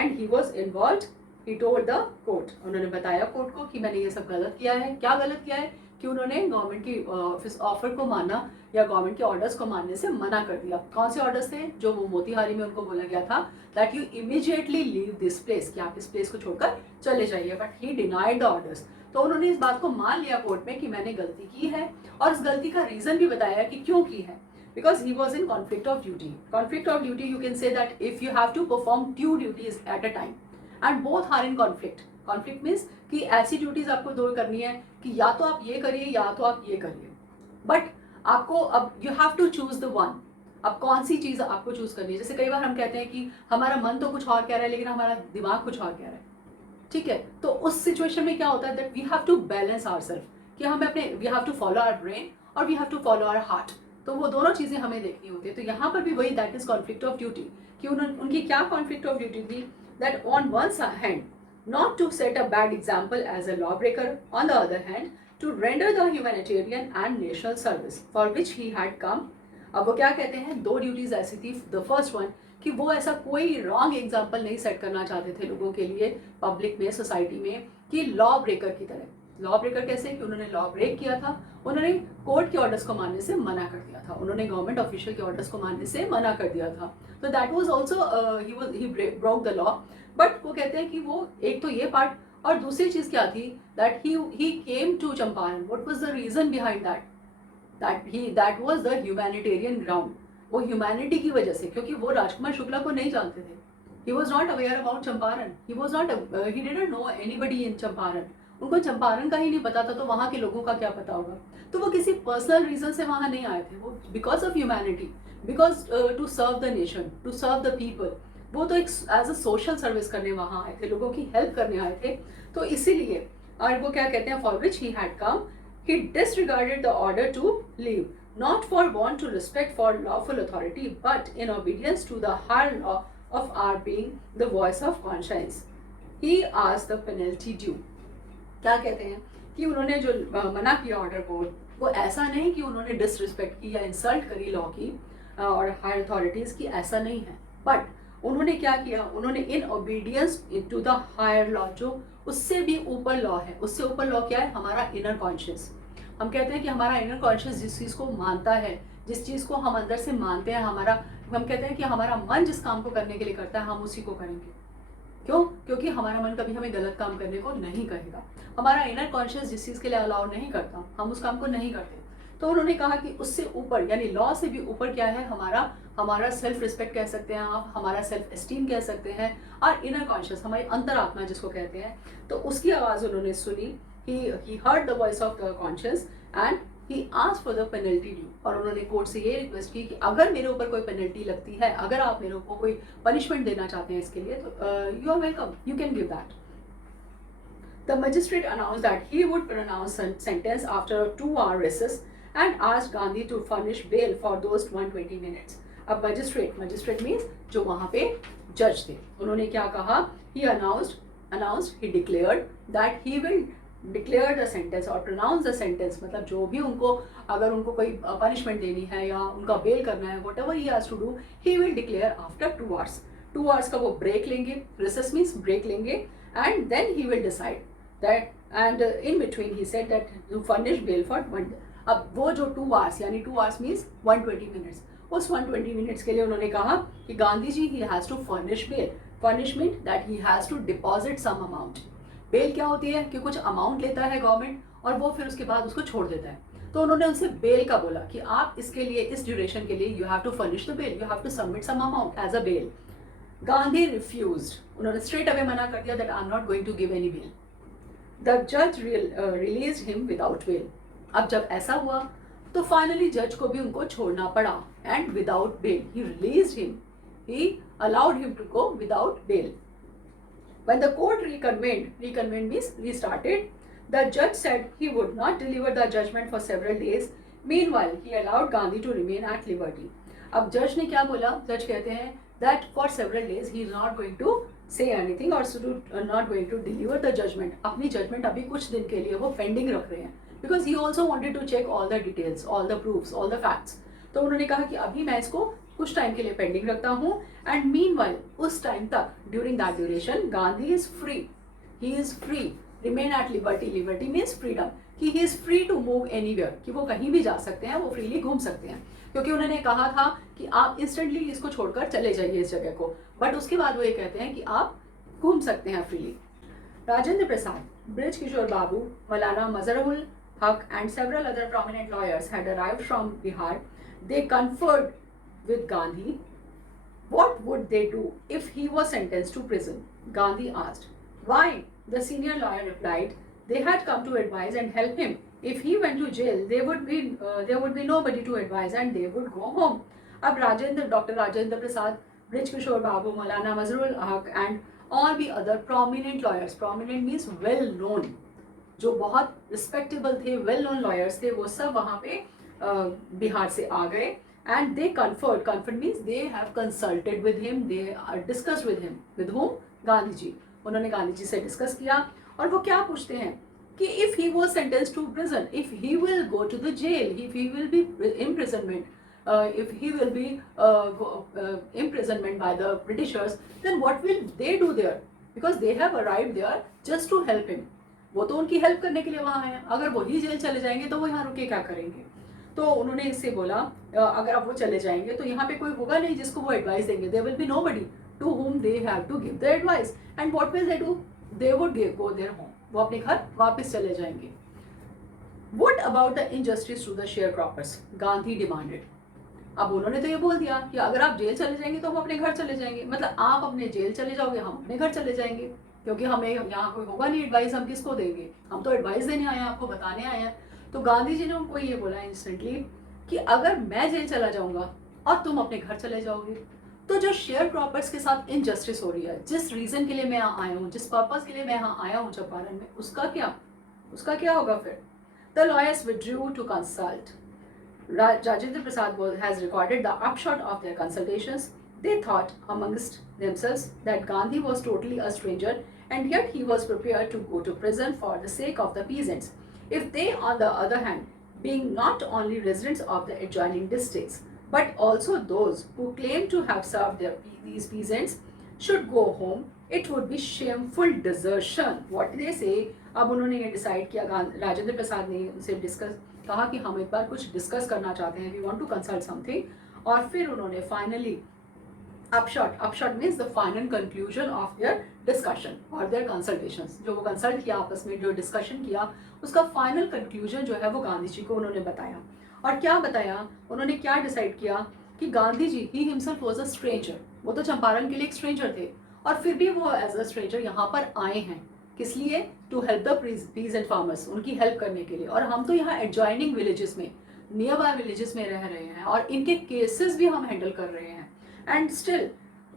And he was involved. He told the court. उन्होंने बताया कोर्ट को कि मैंने ये सब गलत किया है. क्या गलत किया है? कि उन्होंने गवर्नमेंट की ऑफर को माना या गवर्नमेंट के ऑर्डर्स को मानने से मना कर दिया. कौन से ऑर्डर्स थे? जो वो मोतीहारी में उनको बोला गया था that you immediately leave this place, कि आप इस प्लेस को छोड़कर चले जाइए. But he denied the orders. तो उन्होंने इस बात को मान लिया कोर्ट में कि मैंने गलती की है और इस गलती का रीजन भी बताया कि क्यों की है. Because he was in conflict of duty. Conflict of duty, you can say that if you have to perform two duties at a time and both are in conflict. Conflict means कि ऐसी ड्यूटीज आपको दो करनी है कि या तो आप ये करिए या तो आप ये करिए. बट आपको अब you have to choose the one. अब कौन सी चीज़ आपको चूज करनी है? जैसे कई बार हम कहते हैं कि हमारा मन तो कुछ और कह रहा है लेकिन हमारा दिमाग कुछ और कह रहा है, ठीक है? तो उस सिचुएशन में क्या होता है that we have to balance ourself, कि हमें अपने we have to follow our brain और we have to follow our heart. तो वो दोनों चीज़ें हमें देखनी होती है। तो यहाँ पर भी वही that is conflict of duty, कि उनकी क्या कॉन्फ्लिक्ट ऑफ ड्यूटी थी? That on one hand not to set a bad example as a lawbreaker, on the other hand to render the humanitarian and national service for which he had come। अब वो क्या कहते हैं, दो ड्यूटीज ऐसी थी। द फर्स्ट वन कि वो ऐसा कोई रॉन्ग एग्जाम्पल नहीं सेट करना चाहते थे लोगों के लिए, पब्लिक में, सोसाइटी में, कि लॉ ब्रेकर की तरह। लॉ ब्रेकर कैसे? कि उन्होंने लॉ ब्रेक किया था, उन्होंने कोर्ट के ऑर्डर्स को मानने से मना कर दिया था, उन्होंने गवर्नमेंट ऑफिशियल के ऑर्डर्स को मानने से मना कर दिया था। तो that was also he broke the law. But वो कहते हैं कि वो एक तो ये पार्ट, और दूसरी चीज क्या थी that he came to Champaran. What was the reason behind that? That was the humanitarian ground. वो ह्यूमैनिटी की वजह से, क्योंकि वो राजकुमार शुक्ला को नहीं जानते थे। He was not aware about Champaran, he didn't know anybody in Champaran. उनको चंपारण का ही नहीं पता था, तो वहाँ के लोगों का क्या पता होगा? तो वो किसी पर्सनल रीजन से वहाँ नहीं आए थे, वो because of humanity, because to serve the nation, to serve the people. वो तो एक एज अ सोशल सर्विस करने वहाँ आए थे, लोगों की हेल्प करने आए थे। तो इसीलिए, और वो क्या कहते हैं, for which he had come he disregarded the order to leave, not for want to respect for lawful authority, but in obedience to the higher law of our being the voice of conscience. He asked the penalty due. क्या कहते हैं कि उन्होंने जो मना किया ऑर्डर को, वो ऐसा नहीं कि उन्होंने डिसरिस्पेक्ट की या इंसल्ट करी लॉ की और हायर अथॉरिटीज की, ऐसा नहीं है। बट उन्होंने क्या किया, उन्होंने in obedience to the higher law, जो उससे भी ऊपर लॉ है। उससे ऊपर लॉ क्या है? हमारा इनर कॉन्शियस। हम कहते हैं कि हमारा इनर कॉन्शियस जिस चीज़ को मानता है, जिस चीज़ को हम अंदर से मानते हैं, हम कहते हैं कि हमारा मन जिस काम को करने के लिए करता है, हम उसी को करेंगे। क्यों? क्योंकि हमारा मन कभी हमें गलत काम करने को नहीं कहेगा। हमारा इनर कॉन्शियस जिस चीज़ के लिए अलाउ नहीं करता, हम उस काम को नहीं करते। तो उन्होंने कहा कि उससे ऊपर, यानी लॉ से भी ऊपर क्या है? हमारा सेल्फ रिस्पेक्ट कह सकते हैं आप, हमारा सेल्फ एस्टीम कह सकते हैं, और इनर कॉन्शियस, हमारी अंतरात्मा जिसको कहते हैं। तो उसकी आवाज़ उन्होंने सुनी। he heard the voice of the conscience and he asked for the penalty due। और उन्होंने कोर्ट से ये रिक्वेस्ट की कि अगर मेरे ऊपर कोई पेनल्टी लगती है, अगर आप मेरे को कोई पनिशमेंट देना चाहते हैं इसके लिए, तो you are welcome, you can give that. The magistrate announced that he would pronounce sentence after a 2-hour recess and asked Gandhi to furnish bail for those 120 minutes। अब मजिस्ट्रेट मीन्स जो वहाँ पे जज थे, उन्होंने क्या कहा? he announced, he declared that he will declare the sentence और प्रोनाउंस द सेंटेंस, मतलब जो भी उनको, अगर उनको कोई पनिशमेंट देनी है या उनका बेल करना है, whatever he has to do, he will declare after 2 hours। 2 hours का वो ब्रेक लेंगे, रिसेस मीन्स ब्रेक लेंगे, and then he will decide that, and in between he said that to furnish bail for 1 day। अब वो जो 2 hours, यानी 2 hours मीन्स 120 minutes, उस 120 minutes के लिए उन्होंने कहा कि Gandhi ji he has to furnish bail. Furnishment that he has to deposit some amount. Bail क्या होती है? कि कुछ अमाउंट लेता है गवर्नमेंट और वो फिर उसके बाद उसको छोड़ देता है। तो उन्होंने उनसे बेल का बोला कि आप इसके लिए, इस ड्यूरेशन के लिए, you have to furnish the bail, you have to submit some amount as a bail. Gandhi refused, उन्होंने स्ट्रेट अवे मना कर दिया that I am not going to give any bail. The जज रिलीज हिम विदाउट बेल। अब जब ऐसा हुआ तो फाइनली जज को भी उनको छोड़ना पड़ा, and without bail he released him, he allowed him to go without bail. When the court reconvened means restarted, the judge said he would not deliver the judgment for several days. Meanwhile, he allowed Gandhi to remain at liberty. अब जज ने क्या बोला? जज कहते हैं that for several days he is not going to say anything or not going to deliver the judgment. अपनी judgment अभी कुछ दिन के लिए वो pending रख रहे हैं, because he also wanted to check all the details, all the proofs, all the facts. तो उन्होंने कहा कि अभी मैं इसको कुछ टाइम के लिए पेंडिंग रखता हूँ, एंड मीनवाइल उस टाइम तक, during that duration, Gandhi is free, he is free, remain at liberty. Liberty means freedom, कि he is free to move anywhere, कि वो कहीं भी जा सकते हैं, वो फ्रीली घूम सकते हैं। क्योंकि उन्होंने कहा था कि आप इंस्टेंटली इसको छोड़कर चले जाइए इस जगह को, बट उसके बाद वो ये कहते हैं कि आप घूम सकते हैं फ्रीली। राजेंद्र प्रसाद, ब्रिज किशोर बाबू, मौलाना मजहरुल हक and several other prominent lawyers had arrived from Bihar. They conferred with Gandhi. What would they do if he was sentenced to prison? Gandhi asked. Why? The senior lawyer replied. They had come to advise and help him. If he went to jail, there would be nobody to advise and they would go home. अब डॉक्टर राजेंद्र प्रसाद, ब्रिज किशोर बाबू, मौलाना मजरूल हक एंड और भी other prominent lawyers, prominent means well known, जो बहुत रिस्पेक्टेबल थे, वेल नोन लॉयर्स थे, वो सब वहाँ पे बिहार से आ गए and they conferred means they have consulted with him, they discuss with him, with home, Gandhi ji. उन्होंने गांधी जी से डिस्कस किया और वो क्या पूछते हैं कि if he was sentenced to prison, if he will go to the jail, if he will be imprisonment, if he will be imprisonment by the Britishers, then what will they do there? Because they have arrived there just to help him. वो तो उनकी हेल्प करने के लिए वहाँ आए हैं, अगर वही जेल चले जाएंगे तो वो यहाँ रुके क्या करेंगे? तो उन्होंने इससे बोला अगर अब वो चले जाएंगे तो यहाँ पे कोई होगा नहीं जिसको वो एडवाइस देंगे, there will be nobody to whom they have to give the advice, and what will they do? They would go their home, वो अपने घर वापस चले जाएंगे। What about the injustice to the sharecroppers? Gandhi demanded. अब उन्होंने तो ये बोल दिया कि अगर आप जेल चले जाएंगे तो हम अपने घर चले जाएंगे, मतलब आप अपने जेल चले जाओगे, हम अपने घर चले जाएंगे, क्योंकि हमें यहाँ कोई होगा नहीं एडवाइस, हम किसको देंगे? हम तो एडवाइस देने आए हैं, आपको बताने आए हैं। तो गांधी जी ने उनको ये बोला इंस्टेंटली कि अगर मैं जेल चला जाऊंगा और तुम अपने घर चले जाओगे, तो जो शेयर क्रॉपर्स के साथ इनजस्टिस हो रही है, जिस रीजन के लिए मैं यहाँ आया हूँ, जिस पर्पज के लिए मैं यहाँ आया हूँ चंपारण में, उसका क्या होगा फिर? The lawyers withdrew to consult. Rajendra Prasad has recorded the upshot of their consultations. They thought amongst themselves that Gandhi was totally a stranger, and yet he was prepared to go to prison for the sake of the peasants. If they, on the other hand, being not only residents of the adjoining districts, but also those who claim to have served these peasants, should go home, it would be shameful desertion. What they say? अब उन्होंने ये डिसाइड किया, राजेंद्र प्रसाद ने उनसे कहा कि हम एक बार कुछ डिस्कस करना चाहते हैं, we want to consult something, और फिर उन्होंने finally upshot means the final conclusion of their discussion और देयर कंसल्टेशंस, जो वो कंसल्ट किया आपस में, जो डिस्कशन किया, उसका फाइनल कंक्लूजन जो है वो गांधी जी को उन्होंने बताया। और क्या बताया उन्होंने, क्या डिसाइड किया कि Gandhi ji he himself was a stranger, वो तो चंपारण के लिए एक स्ट्रेंजर थे, और फिर भी वो एज अ स्ट्रेंजर यहाँ पर आए हैं, किस लिए? To help the peasant farmers, उनकी हेल्प करने के लिए, और हम तो यहाँ एडजॉइनिंग विलेजेस में, नियर बाय विलेजेस में रह रहे हैं और इनके केसेस भी हम हैंडल कर रहे हैं। एंड स्टिल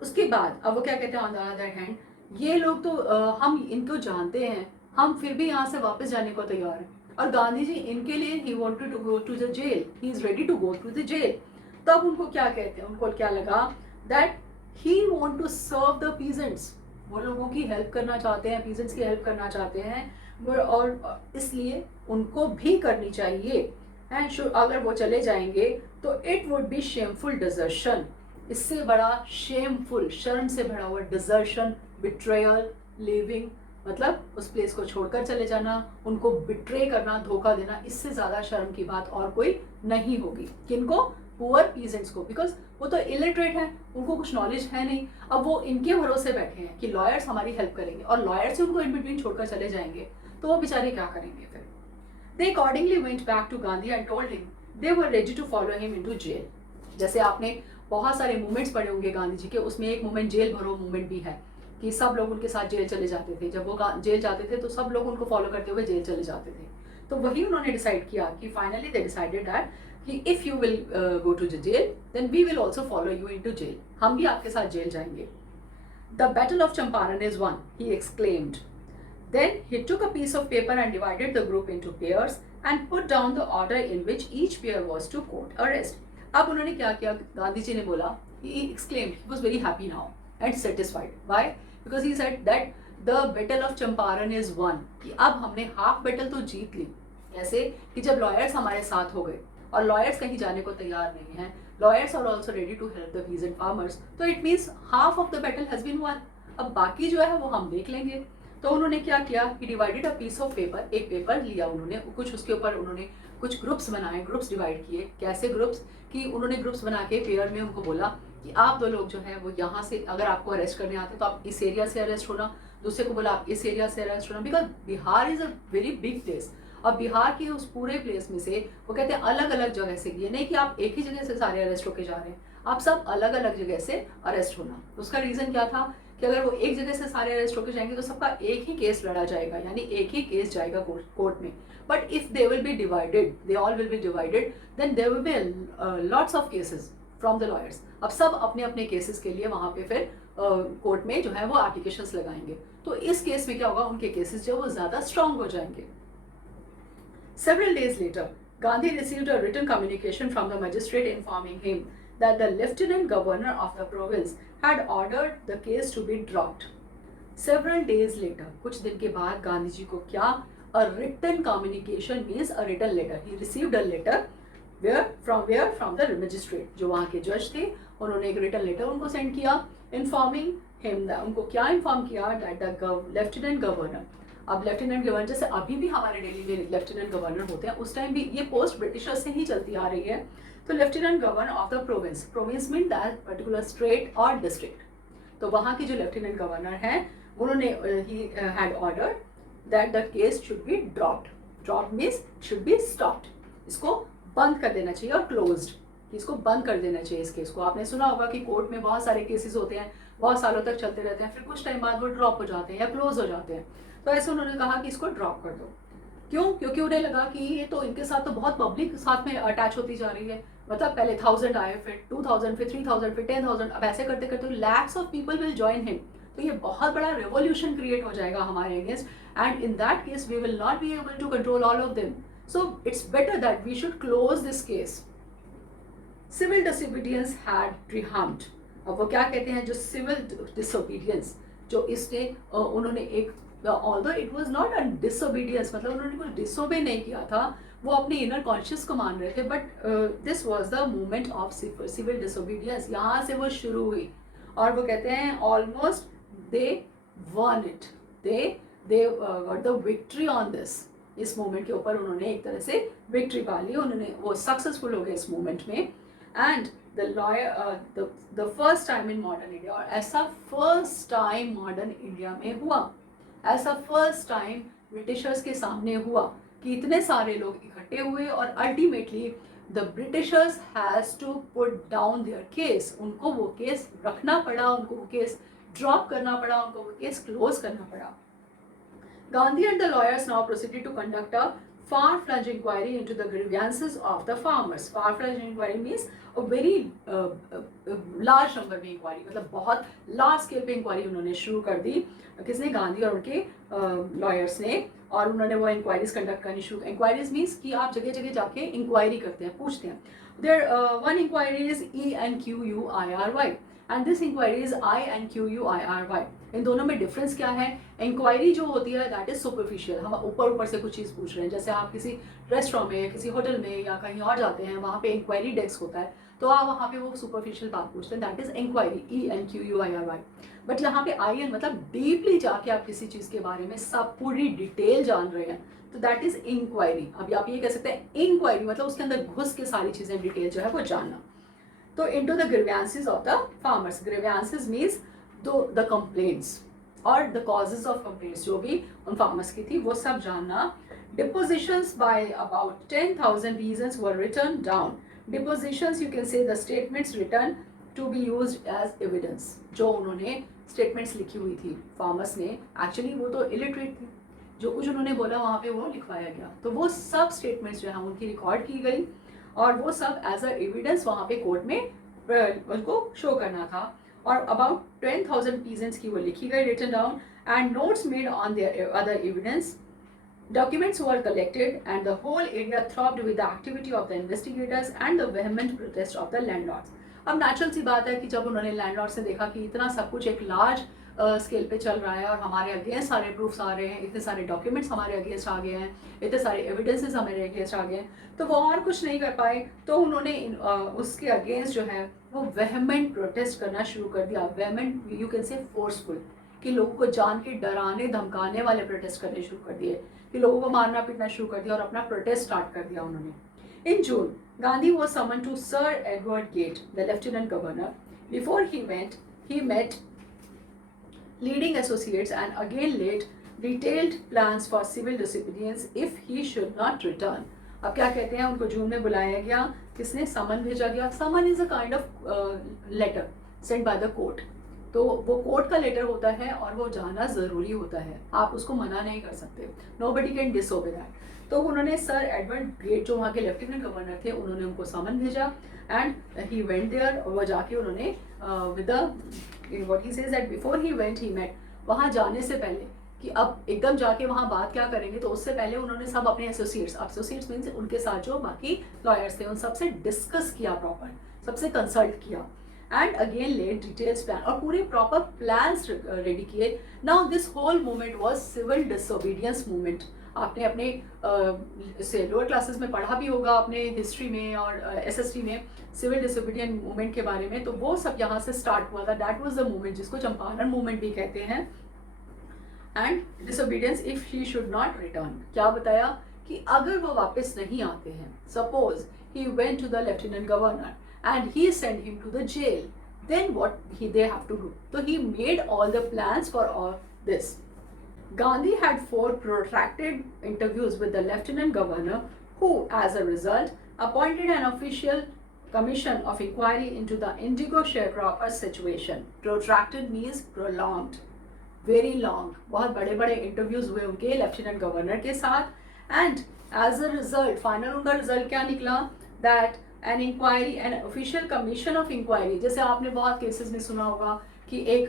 उसके बाद अब वो क्या कहते हैं, ऑन द अदर हैंड, ये लोग तो हम इनको जानते हैं, हम फिर भी यहाँ से वापस जाने को तैयार हैं, और गांधी जी इनके लिए he wanted to go to the jail, he is ready to go to the jail. तब उनको क्या कहते हैं, उनको क्या लगा that he want to serve the peasants, वो लोगों की हेल्प करना चाहते हैं, पीजेंट्स की हेल्प करना चाहते हैं, और इसलिए उनको भी करनी चाहिए। एंड अगर वो चले जाएंगे तो it would be shameful desertion, इससे बड़ा शेमफुल, शर्म से भरा हुआ डिजर्शन, बिट्रेयल, लिविंग, मतलब उस प्लेस को छोड़कर चले जाना, उनको बिट्रे करना, धोखा देना, इससे ज़्यादा शर्म की बात और कोई नहीं होगी। किनको? पुअर पीजेंट्स को, बिकॉज वो तो इलिटरेट हैं, उनको कुछ नॉलेज है नहीं, अब वो इनके भरोसे बैठे हैं कि लॉयर्स हमारी हेल्प करेंगे, और लॉयर्स से उनको इन बिटवीन छोड़कर चले जाएंगे तो वो बेचारे क्या करेंगे फिर? They accordingly went back to Gandhi and told him they were ready to follow him into jail. जैसे आपने बहुत सारे मूवमेंट्स पढ़े होंगे गांधी जी के, उसमें एक मूवमेंट जेल भरो मूवमेंट भी है कि सब लोग उनके साथ जेल चले जाते थे, जब वो जेल जाते थे तो सब लोग उनको फॉलो करते हुए जेल चले जाते थे। तो वही उन्होंने डिसाइड किया कि फाइनली दे डिसाइडेड दैट कि if you will go to the jail then we will also follow you into jail, हम भी आपके साथ जेल जाएंगे। The battle of Champaran is won, he exclaimed. Then he took a piece of paper and divided the group into pairs and put down the order in which each pair was to court arrest. अब उन्होंने क्या किया, गांधी जी ने बोला, he exclaimed, he was very happy now and satisfied. Why? Because he said that the battle of Champaran is won, कि अब हमने हाफ बैटल तो जीत ली। ऐसे कि जब लॉयर्स हमारे साथ हो गए और लॉयर्स कहीं जाने को तैयार नहीं है, lawyers are also ready to help the peasant farmers, तो it means half of the battle has been won, अब बाकी जो है वो हम देख लेंगे। तो उन्होंने क्या किया कि divided a piece of paper, एक पेपर लिया उन्होंने, कुछ उसके ऊपर उन्होंने कुछ ग्रुप्स बनाए, ग्रुप्स डिवाइड किए। कैसे ग्रुप्स? कि उन्होंने ग्रुप्स बना के पेयर में उनको बोला कि आप दो लोग जो है वो यहाँ से अगर आपको अरेस्ट करने आते तो आप इस एरिया से अरेस्ट होना, दूसरे को बोला आप इस एरिया से अरेस्ट होना, because Bihar is a very big place. अब बिहार के उस पूरे प्लेस में से वो कहते हैं अलग अलग जगह से, ये नहीं कि आप एक ही जगह से सारे अरेस्ट होके जा रहे हैं, आप सब अलग अलग जगह से अरेस्ट होना। उसका रीज़न क्या था कि अगर वो एक जगह से सारे अरेस्ट होकर जाएंगे तो सबका एक ही केस लड़ा जाएगा, यानी एक ही केस जाएगा कोर्ट में। But if they will be divided, they all will be divided, then there will be lots of cases, from the lawyers. अब सब अपने अपने केसेस के लिए वहाँ पे फिर कोर्ट में जो है वो एप्लीकेशंस लगाएंगे। तो इस केस में क्या होगा, उनके केसेस जो वो ज़्यादा स्ट्रांग हो जाएंगे। Several days later, Gandhi received a written communication from the magistrate informing him that the lieutenant governor of the province had ordered the case to be dropped. Several days later, कुछ दिन के बाद गांधी जी को क्या, a written communication means a written letter. He received a letter from the magistrate, जो वहाँ के जज थे, उन्होंने एक written letter उनको send किया, informing him, उनको क्या inform किया, that the lieutenant governor, अब लेफ्टिनेंट गवर्नर जैसे अभी भी हमारे दिल्ली में लेफ्टिनेंट गवर्नर होते हैं, उस टाइम भी ये पोस्ट ब्रिटिशर्स से ही चलती आ रही है। तो lieutenant governor of the province, province mean that particular state और डिस्ट्रिक्ट, तो वहाँ की जो लेफ्टिनेंट गवर्नर हैं उन्होंने he had order that the case should be dropped. Drop means should be stopped, इसको बंद कर देना चाहिए, और क्लोज्ड, इसको बंद कर देना चाहिए इस केस को। आपने सुना होगा कि कोर्ट में बहुत सारे केसेस होते हैं, बहुत सालों तक चलते रहते हैं, फिर कुछ टाइम बाद वो ड्रॉप हो जाते हैं या क्लोज हो जाते हैं। तो ऐसे उन्होंने कहा कि इसको ड्रॉप कर दो। क्यों? क्योंकि उन्हें लगा कि ये तो इनके साथ तो बहुत पब्लिक साथ में अटैच होती जा रही है, मतलब पहले 1000 आए, फिर 2000, फिर 3000, फिर 10,000, अब ऐसे करते करते lakhs of people will join him. तो ये बहुत बड़ा रेवोल्यूशन क्रिएट हो जाएगा हमारे against, and in that case we will not be able to control all of them, so it's better that we should close this case. Civil disobedience had triumphed. अब वो क्या कहते हैं, जो सिविल डिसोबीडियंस, जो इसने उन्होंने एक, although it was not a disobedience, मतलब उन्होंने कुछ डिसोबे नहीं किया था, वो अपने इनर कॉन्शियस को मान रहे थे, but this was the movement of civil disobedience, यहाँ से वो शुरू हुई। और वो कहते हैं almost they won it, they got the victory on this, इस मूवमेंट के ऊपर उन्होंने एक तरह से विक्ट्री पा ली, उन्होंने वो सक्सेसफुल हो गए इस मूवमेंट में। And the lawyer the first time in modern India, और ऐसा फर्स्ट टाइम मॉडर्न इंडिया में हुआ, ऐसा फर्स्ट टाइम ब्रिटिशर्स के सामने हुआ कि इतने सारे लोग इकट्ठे हुए और ultimately the britishers has to put down their case, उनको वो केस रखना पड़ा, उनको वो केस ड्रॉप करना पड़ा, उनको वो केस क्लोज करना पड़ा। Gandhi and the lawyers now proceeded to conduct a far-flung inquiry into the grievances of the farmers. Far-flung inquiry means a very large number में इंक्वायरी, मतलब बहुत लार्ज स्केल पे इंक्वायरी उन्होंने शुरू कर दी, किसने, गांधी और उनके लॉयर्स ने, और उन्होंने वो इंक्वायरीज कंडक्ट करनी शुरू। इंक्वायरीज मीन्स कि आप जगह जगह जाके इंक्वायरी करते हैं, पूछते हैं। There one inquiry is ENQUIRY and this inquiry is INQUIRY। इन दोनों में डिफरेंस क्या है? इंक्वायरी जो होती है दैट इज सुपरफिशियल, हम ऊपर ऊपर से कुछ चीज़ पूछ रहे हैं, जैसे आप किसी रेस्टोरेंट में, किसी होटल में या कहीं और जाते हैं, वहाँ पे इंक्वायरी डेस्क होता है, तो आप वहाँ पे वो सुपरफिशियल बात पूछते हैं, that is inquiry ENQUIRY। But यहाँ पे IN मतलब डीपली जाके आप किसी चीज़ के बारे में सब पूरी डिटेल जान रहे हैं, तो दैट इज इंक्वायरी। अभी आप ये कह सकते हैं इंक्वायरी मतलब उसके अंदर घुस के सारी चीज़ें डिटेल जो है वो जानना। तो into the grievances of the farmers, grievances means the complaints और द कॉजेज ऑफ कंप्लेंट्स जो भी उन फार्मर्स की थी वो सब जानना। Depositions by about 10,000 reasons were written down. Depositions you can say the statements written to be used as evidence. जो उन्होंने स्टेटमेंट्स लिखी हुई थी फार्मर्स ने, एक्चुअली वो तो इलिटरेट थी, जो कुछ उन्होंने बोला वहाँ पे वो लिखवाया गया, तो वो सब स्टेटमेंट्स जो है उनकी रिकॉर्ड की गई और वो सब एज अ एविडेंस वहाँ पे कोर्ट में उनको शो करना था। और अबाउट 10,000 पीजेंट्स की वो लिखी गई, written down, and notes made on their other evidence. Documents were collected and the whole area throbbed with the activity of the investigators and the vehement protest of the landlords. अब नेचुरल सी बात है कि जब उन्होंने लैंडलॉर्ड से देखा कि इतना सब कुछ एक लार्ज स्केल पे चल रहा है और हमारे अगेंस्ट सारे प्रूफ्स आ रहे हैं, इतने सारे डॉक्यूमेंट्स हमारे अगेंस्ट आ गए हैं, इतने सारे एविडेंसेस हमारे अगेंस्ट आ गए हैं, तो वो और कुछ नहीं कर पाए, तो उन्होंने उसके अगेंस्ट जो है वो वेहमेंट प्रोटेस्ट करना शुरू कर दिया। वेहमेंट यू कैन से फोर्सफुल, कि लोगों को जान के डराने धमकाने वाले प्रोटेस्ट करने शुरू कर दिए, कि लोगों को मारना पीटना शुरू कर दिया और अपना प्रोटेस्ट स्टार्ट कर दिया उन्होंने। इन जून Gandhi was summoned to Sir Edward Gate, the lieutenant governor. Before he went, he met leading associates and again laid detailed plans for civil disobedience if he should not return. अब क्या कहते हैं, उनको जून में बुलाया गया, किसने, समन भेजा गया। Summon is a kind of letter send by the court, तो वो कोर्ट का लेटर होता है और वो जाना ज़रूरी होता है, आप उसको मना नहीं कर सकते, नोबडी कैन डिसओबे दैट। तो उन्होंने सर एडवर्ड ग्रेट जो वहाँ के लेफ्टिनेंट गवर्नर थे उन्होंने उनको समन भेजा एंड ही वेंट देयर। वो जाके उन्होंने with what he says that before he went he met, वहाँ जाने से पहले कि अब एकदम जाके वहाँ बात क्या करेंगे, तो उससे पहले उन्होंने सब अपने एसोसिएट्स मीन्स उनके साथ जो बाकी लॉयर्स थे उन सबसे डिस्कस किया, प्रॉपर सबसे कंसल्ट किया and again let details plan और पूरे प्रॉपर प्लान्स रेडी किए। Now this whole movement was civil disobedience movement. आपने अपने से लोअर क्लासेस में पढ़ा भी होगा अपने हिस्ट्री में और एसएसटी में सिविल डिसोबीडियंट मूवमेंट के बारे में, तो वो सब यहाँ से स्टार्ट हुआ था। दैट वाज द मूवमेंट जिसको चंपारण मूवमेंट भी कहते हैं। And disobedience if he should not return, क्या बताया कि अगर वो वापस नहीं आते हैं, suppose he went to the lieutenant governor and he sent him to the jail, then what they have to do? So he made all the plans for all this. Gandhi had 4 protracted interviews with the lieutenant governor who as a result appointed an official commission of inquiry into the indigo sharecropper situation. Protracted means prolonged, very long. बहुत बड़े बड़े इंटरव्यूज हुए उनके लेफ्टिनेंट गवर्नर के साथ and as a result final उनका रिजल्ट क्या निकला, that an inquiry an official commission of inquiry. जैसे आपने बहुत केसेस में सुना होगा कि एक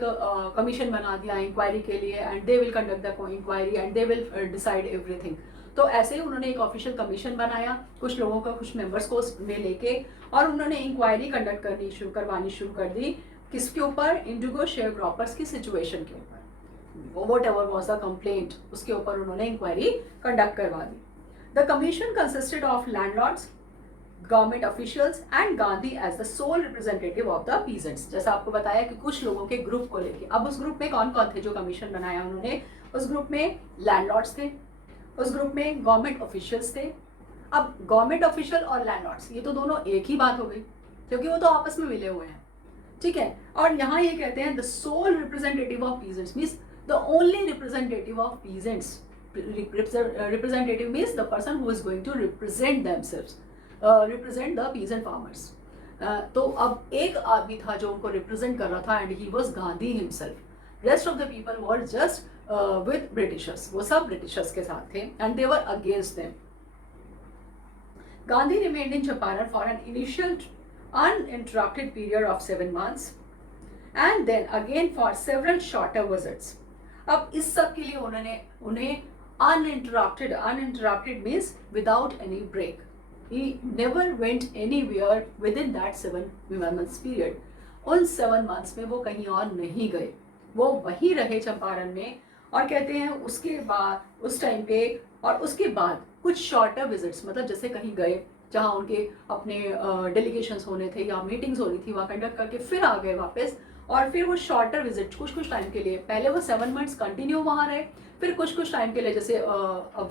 कमीशन बना दिया इंक्वायरी के लिए and they will conduct the inquiry and they will decide everything. तो ऐसे ही उन्होंने एक ऑफिशियल कमीशन बनाया कुछ लोगों का, कुछ मेंबर्स को उसमें लेके, और उन्होंने इंक्वायरी कंडक्ट करवानी शुरू कर दी। किसके ऊपर? इंडिगो शेयरक्रॉपर्स की सिचुएशन के ऊपर, whatever was the complaint, उसके ऊपर उन्होंने इंक्वायरी कंडक्ट करवा दी। The commission consisted of landlords, government officials and Gandhi as the sole representative of the peasants. जैसा आपको बताया कि कुछ लोगों के ग्रुप को लेके, अब उस ग्रुप में कौन कौन थे जो कमीशन बनाया उन्होंने? उस ग्रुप में लैंडलॉर्ड्स थे, उस ग्रुप में गवर्नमेंट ऑफिशियल्स थे। अब गवर्नमेंट ऑफिशियल और लैंडलॉर्ड्स ये तो दोनों एक ही बात हो गई क्योंकि वो तो आपस में मिले हुए हैं, ठीक है। और यहाँ ये कहते हैं the sole representative of peasants means the only representative of peasants. Representative means the person who is going to represent themselves, represent the peasant farmers. तो अब एक आदमी था जो उनको रिप्रेजेंट कर रहा था and he was Gandhi himself. Rest of the people were just with Britishers, वो सब ब्रिटिशर्स के साथ थे and they were against them. Gandhi remained in Champaran for an initial uninterrupted period of 7 months and then again for several shorter visits. अब इस सब के लिए उन्हें uninterrupted means without any break. He never went anywhere within that 7 months period. उन 7 months में वो कहीं और नहीं गए, वो वहीं रहे चंपारण में। और कहते हैं उसके बाद उस टाइम पे और उसके बाद कुछ शॉर्टर विजिट्स, मतलब जैसे कहीं गए जहाँ उनके अपने डेलीगेशंस होने थे या मीटिंग्स हो रही थी, वहाँ कंडक्ट करके फिर आ गए वापस। और फिर वो शॉर्टर विजिट कुछ टाइम के लिए, पहले वो 7 months कंटिन्यू वहाँ रहे, फिर कुछ टाइम के लिए जैसे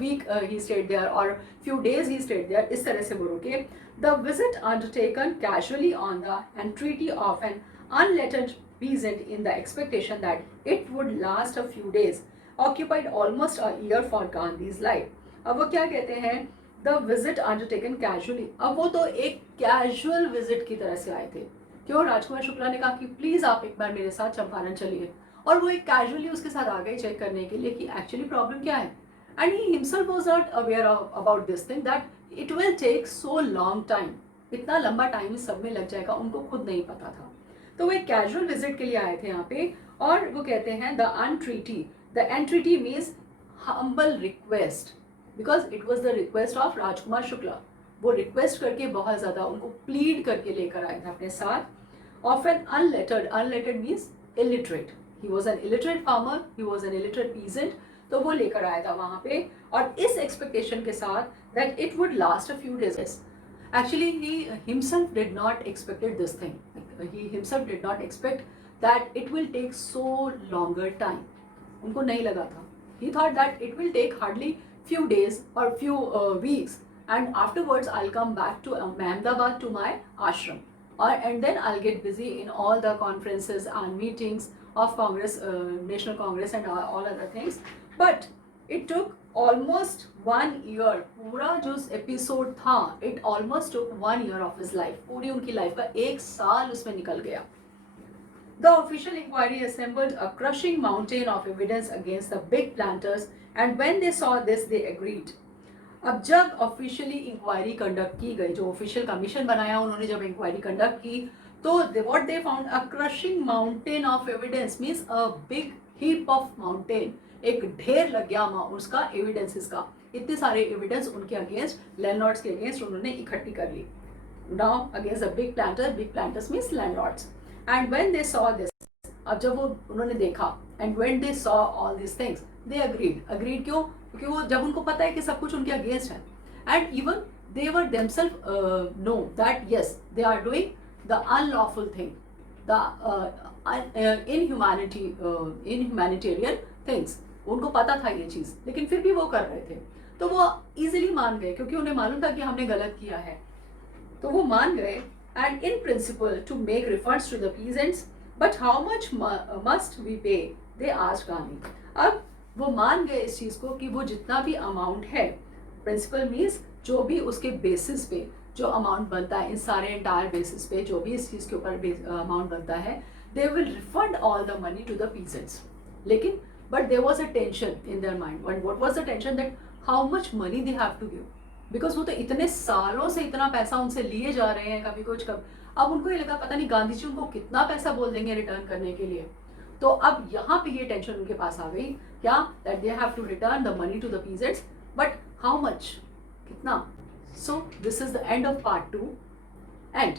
वीक ही स्टेड देयर और few days he stayed there, इस तरह से वो रुके। The visit undertaken casually on the entreaty of an unlettered peasant in the expectation that it would last a few days occupied almost a year for Gandhi's life. अब वो क्या कहते हैं? The visit undertaken casually. अब वो तो एक कैजुअल विजिट की तरह से आए थे। क्यों? राजकुमार शुक्ला ने कहा कि प्लीज आप एक बार मेरे साथ चंपारण चलिए, और वो एक कैजुअली उसके साथ आ गए चेक करने के लिए कि एक्चुअली प्रॉब्लम क्या है। And he himself was not aware about this thing that it will take so long time, इतना लंबा टाइम इस सब में लग जाएगा, उनको खुद नहीं पता था। तो वो एक कैजुअल विजिट के लिए आए थे यहाँ पे। और वो कहते हैं the entreaty, the entreaty means humble request, because it was the request of Rajkumar Shukla. वो रिक्वेस्ट करके बहुत ज़्यादा उनको प्लीड करके लेकर आए थे अपने साथ। Of an unlettered means illiterate, he was an illiterate farmer, he was an illiterate peasant, तो वो लेकर आया था वहाँ पे, और इस एक्सपेक्टेशन के साथ that it would last a few days. Actually, he himself did not expected this thing. He himself did not expect that it will take so longer time. उनको नहीं लगा था. He thought that it will take hardly few days or few weeks, and afterwards I'll come back to Ahmedabad to my ashram, and then I'll get busy in all the conferences and meetings of Congress, National Congress, and all other things. But it took almost 1 year. पूरा जो एपिसोड था, it almost took 1 year of his life. पूरी उनकी लाइफ का 1 साल उसमें निकल गया. The official inquiry assembled a crushing mountain of evidence against the big planters, and when they saw this, they agreed. अब जब ऑफिशियली इंक्वायरी कंडक्ट की गई, जो ऑफिशियल कमीशन बनाया उन्होंने जब इंक्वायरी कंडक्ट की, तो what they found a crushing mountain of evidence, means a big heap of mountain, एक ढेर लग गया उसका एविडेंसेस का, इतने सारे एविडेंस उनके अगेंस्ट, लैंडलॉर्ड्स के अगेंस्ट उन्होंने इकट्ठी कर ली. Now against the big planters means landlords. And when they saw this, अब जब वो उन्होंने देखा, and when they saw all this things, they agreed क्यों? क्योंकि वो जब उनको पता है कि सब कुछ उनके अगेंस्ट है, and even they were themselves know that yes, they are doing the unlawful thing, the inhumanitarian things. उनको पता था ये चीज़, लेकिन फिर भी वो कर रहे थे, तो वो इजीली मान गए क्योंकि उन्हें मालूम था कि हमने गलत किया है, तो वो मान गए. And in principle to make refunds to the peasants, but how much must we pay, they asked Gandhi. अब वो मान गए इस चीज़ को कि वो जितना भी अमाउंट है, प्रिंसिपल मीन्स जो भी उसके बेसिस पे जो अमाउंट बनता है, इन सारे एंटायर बेसिस पे जो भी इस चीज़ के ऊपर अमाउंट बनता है, they will refund all the money to the peasants. लेकिन but there was a tension in their mind. What was the tension? That how much money they have to give, because वो तो इतने सालों से इतना पैसा उनसे लिए जा रहे हैं, कभी कुछ कब, अब उनको ये लगा पता नहीं गांधी जी उनको कितना पैसा बोल देंगे रिटर्न करने के लिए. तो अब यहाँ पे ये टेंशन उनके पास आ गई, क्या? That they have to return the money to the peasants, but how much, कितना? So this is the end of part 2, and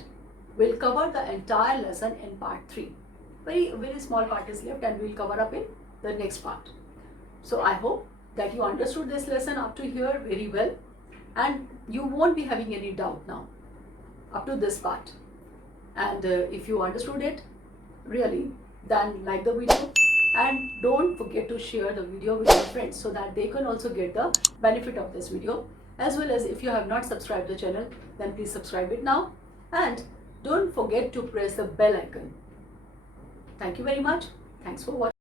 we'll cover the entire lesson in part 3. Very small part is left, and we'll cover up in the next part. So I hope that you understood this lesson up to here very well, and you won't be having any doubt now up to this part. And if you understood it really, then like the video, and don't forget to share the video with your friends so that they can also get the benefit of this video. As well as if you have not subscribed the channel, then please subscribe it now, and don't forget to press the bell icon. Thank you very much. Thanks for watching.